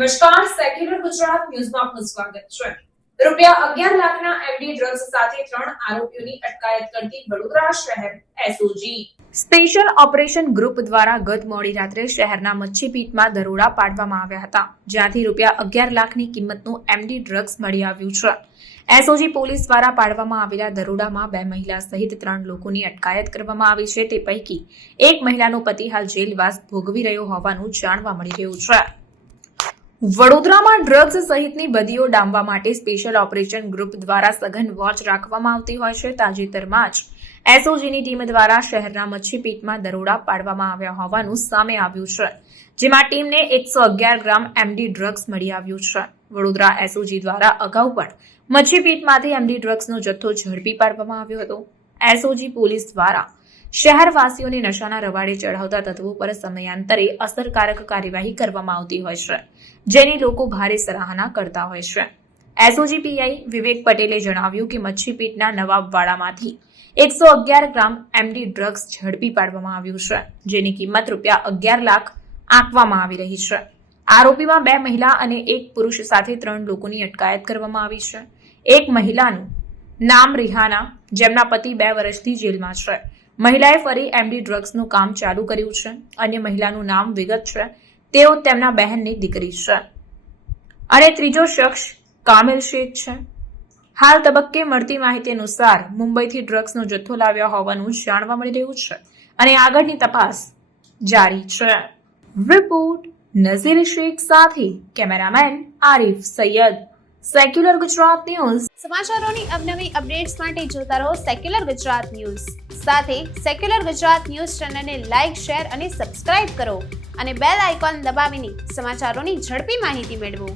નમસ્કાર, સેક્યુલર ગુજરાત ન્યૂઝમાં આપનું સ્વાગત છે. રૂપિયા 11 લાખના એમડી ડ્રગ્સ સાથે 3 આરોપીઓની અટકાયત કરતી વડોદરા શહેર એસઓજી. સ્પેશિયલ ઓપરેશન ગ્રુપ દ્વારા ગત મોડી રાત્રે શહેરના મચ્છીપીટમાં દરોડા પાડવામાં આવ્યા હતા, જ્યાંથી રૂપિયા 11 લાખની કિંમતનું એમડી ડ્રગ્સ મળી આવ્યું છે. એસઓજી પોલીસ દ્વારા પાડવામાં આવેલા દરોડામાં 2 મહિલા સહિત 3 લોકોની અટકાયત કરવામાં આવી છે. તે પૈકી એક મહિલાનો પતિ હાલ જેલવાસ ભોગવી રહ્યો હોવાનું જાણવા મળી રહ્યું છે. વડોદરામાં ડ્રગ્સ સહિતની બદીઓ ડામવા માટે સ્પેશિયલ ઓપરેશન ગ્રુપ દ્વારા સઘન વોચ રાખવામાં આવતી હોય છે. તાજેતરમાં જ એસઓજીની ટીમ દ્વારા શહેરના મચ્છીપીટમાં દરોડા પાડવામાં આવ્યા હોવાનું સામે આવ્યું છે, જેમાં ટીમને 111 ગ્રામ એમડી ડ્રગ્સ મળી આવ્યું છે. વડોદરા એસઓજી દ્વારા અગાઉ પણ મચ્છીપીટમાંથી એમડી ડ્રગ્સનો જથ્થો ઝડપી પાડવામાં આવ્યો હતો. એસઓજી પોલીસ દ્વારા શહેરવાસીઓને નશાના રવાડે ચઢાવતા તત્વો પર સમયાંતરે અસરકારક કાર્યવાહી કરવામાં આવતી હોય છે, જેની લોકો ભારે સરાહના કરતા હોય છે. એસઓજી પીઆઈ વિવેક પટેલે જણાવ્યું કે મચ્છીપીટના નવાબવાડામાંથી 111 ગ્રામ એમડી ડ્રગ્સ ઝડપી પાડવામાં આવ્યું છે, જેની કિંમત રૂપિયા 11 લાખ આંકવામાં આવી રહી છે. આરોપીમાં 2 મહિલા અને 1 પુરુષ સાથે 3 લોકોની અટકાયત કરવામાં આવી છે. એક મહિલાનું નામ રિહાના, જેમના પતિ 2 વર્ષથી જેલમાં છે. મહિલાએ ફરી એમડી ડ્રગ્સનું કામ ચાલુ કર્યું છે. અન્ય મહિલાનું નામ વિગત છે, તેઓ તેમના બહેનની દીકરી છે. અને ત્રીજો શખ્સ કામિલ શેખ છે. હાલ તબક્કે મળતી માહિતી અનુસાર મુંબઈથી ડ્રગ્સનો જથ્થો લાવ્યા હોવાનું જાણવા મળી રહ્યું છે અને આગળની તપાસ જારી છે. રિપોર્ટ નઝીર શેખ સાથે cameraman Arif Sayyed, Secular Gujarat News. સમાચારોની અવનવી અપડેટ્સ માટે જોતા રહો સેક્યુલર ગુજરાત ન્યૂઝ. સાથે સેક્યુલર ગુજરાત ન્યૂઝ ચેનલને લાઇક, શેર અને સબસ્ક્રાઇબ કરો અને બેલ આઇકોન દબાવીને સમાચારોની ઝડપી માહિતી મેળવો.